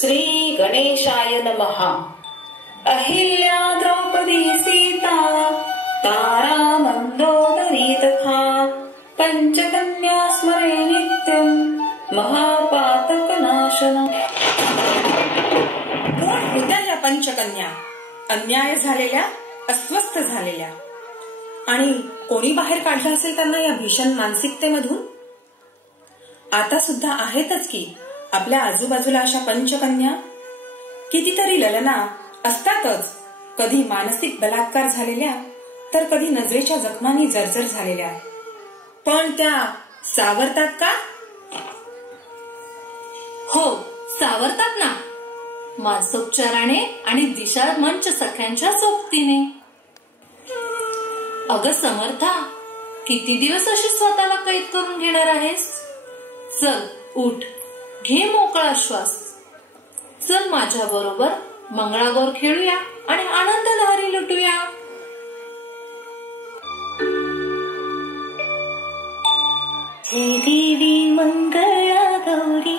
श्री गणेशाय नमः. अहिल्या द्रौपदी सीता तारा मंदोदरी तथा पंचकन्या स्मरे नित्यं महापातकनाशनम्. कोण होत्या या पंचकन्या? अन्याय झालेल्या, अस्वस्थ झालेल्या. आणि कोणी बाहेर काढलं असेल त्यांना या भीषण मानसिकतेमधून? आता सुद्धा आहेतच की आपल्या आजूबाजूला अशा पंचकन्या. कितीतरी ललना असतातच, कधी मानसिक बलात्कार झालेल्या तर कधी नजरेच्या जखमांनी जर्जर झालेल्या. पण त्या सावरतात का? हो, सावरतात ना, मानसोपचाराने आणि दिशा मंच सख्यांच्या सोबतीने. अगं समर्था, किती दिवस अशी स्वतःला कैद करून घेणार आहेस? चल उठ, घे मोकळा श्वास. चल माझ्या बरोबर मंगळागौर खेळूया आणि आनंद लहरी लुटूया. जय देवी मंगळा गौरी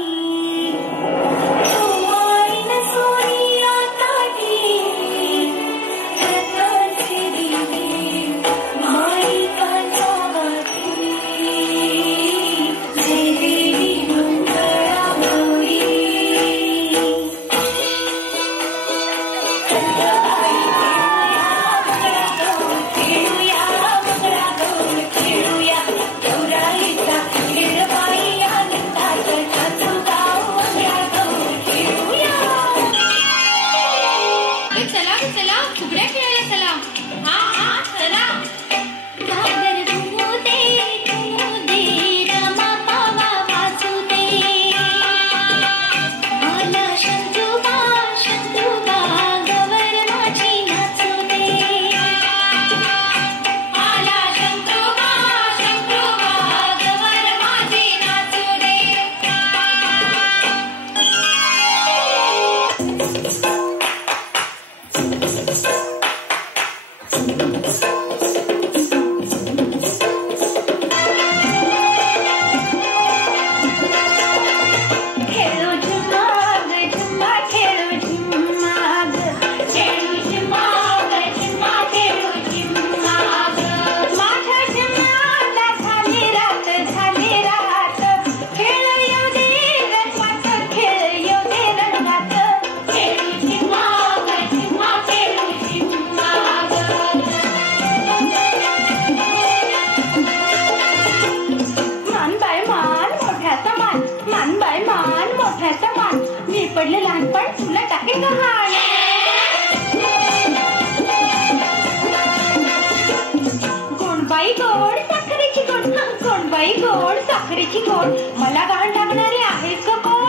पडले लहानपण तुला टाकेल गहाण. गोडबाई गोड साखरेची गोड, गोडबाई गोड साखरेची गोड, मला गहाण लागणारे आहेस का कोण?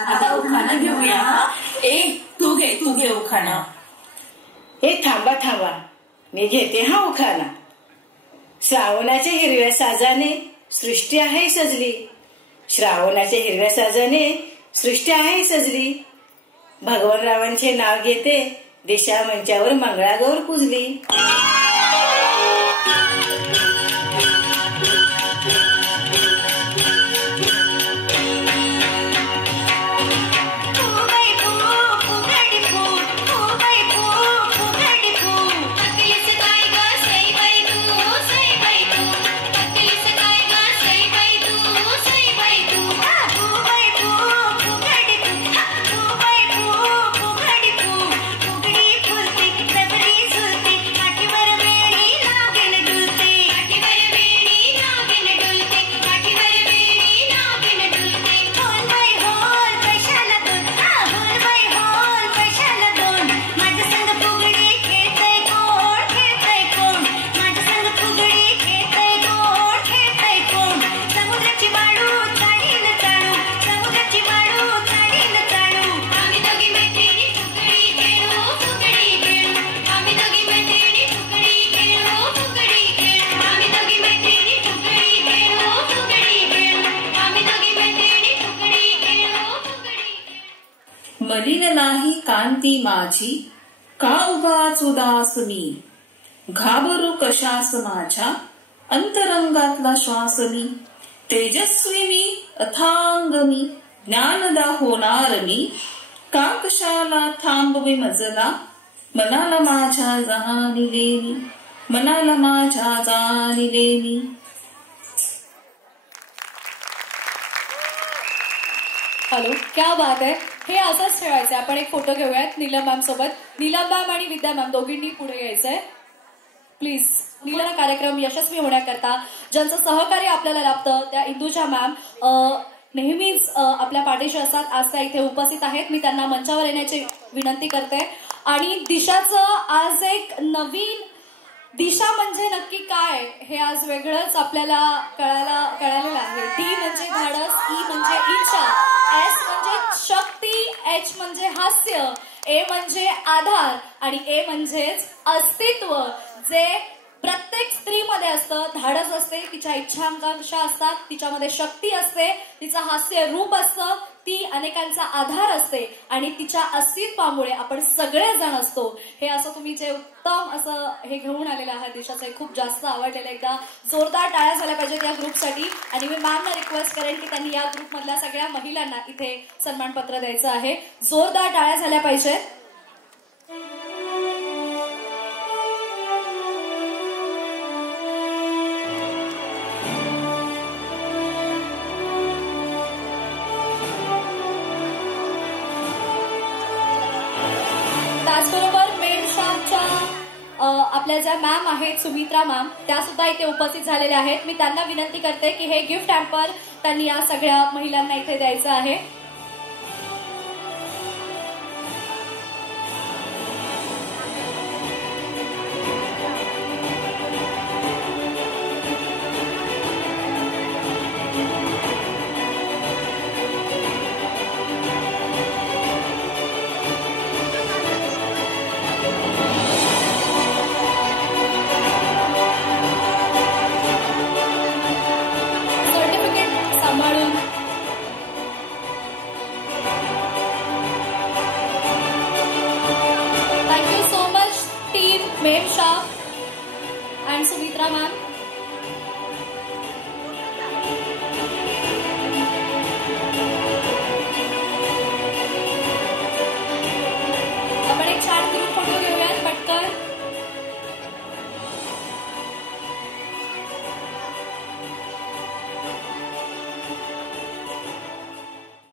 आता उखाणा घेऊया. तू घे उखाणा. थांबा थांबा, मी घेते हा उखाणा. श्रावणाच्या हिरव्या साजाने सृष्टी आहे सजली, श्रावणाच्या हिरव्या साजाने सृष्टी आहे सजली. भगवानरावांचे नाव घेते, दिशा मंचावर मंगळागौर पूजली. मलिन नाही कांती माझी, का उगाच उदास मी. घाबरू कशास माझ्या, अंतरंगातला श्वास मी. तेजस्वी मी, अथांग मी, ज्ञानदा होणार मी. का कशाला थांबवे मजला, मनाला माझ्या जाणिले मी. मनाला माझ्या जाणिले मी. हॅलो, क्या बात आहे. हे असंच ठेवायचंय. आपण एक फोटो घेऊयात नीलम मॅम सोबत. नीलम मॅम आणि विद्या मॅम दोघींनी पुढे यायचंय प्लीज. नीलम कार्यक्रम यशस्वी होण्याकरता ज्यांचं सहकार्य आपल्याला लाभतं त्या इंदुजा मॅम नेहमीच आपल्या पाठीशी असतात. आज त्या इथे उपस्थित आहेत. मी त्यांना मंचावर येण्याची विनंती करते. आणि दिशाचं आज एक नवीन दिशा म्हणजे नक्की काय हे आज वेगळंच आपल्याला कळालेलं आहे. डी म्हणजे धाडस, ई म्हणजे इच्छा, एस म्हणजे शक्ती, एच म्हणजे हास्य, ए म्हणजे आधार आणि ए म्हणजेच अस्तित्व, जे प्रत्येक स्त्रीमध्ये असतं. धाडस असते, तिच्या इच्छाकांक्षा असतात, तिच्यामध्ये शक्ती असते, तिचं हास्य रूप असतं, ती अनेकांचा आधार असते आणि तिच्या अस्तित्वामुळे आपण सगळेजण असतो. हे असं तुम्ही जे उत्तम असं हे घेऊन आलेलं आहे दिशाचं, खूप जास्त आवडलेलं. एकदा जोरदार टाळ्या झाल्या पाहिजेत या ग्रुपसाठी. आणि मी मॅमना रिक्वेस्ट करेन की त्यांनी या ग्रुपमधल्या सगळ्या महिलांना इथे सन्मानपत्र द्यायचं आहे. जोरदार टाळ्या झाल्या पाहिजेत. त्याचबरोबर मेडशापच्या आपल्या ज्या मॅम आहेत सुमित्रा मॅम, त्या सुद्धा इथे उपस्थित झालेल्या आहेत. मी त्यांना विनंती करते की हे गिफ्ट हॅम्पर त्यांनी या सगळ्या महिलांना इथे द्यायचं आहे. Thank you so much, team Memshah and Sumitra ma'am.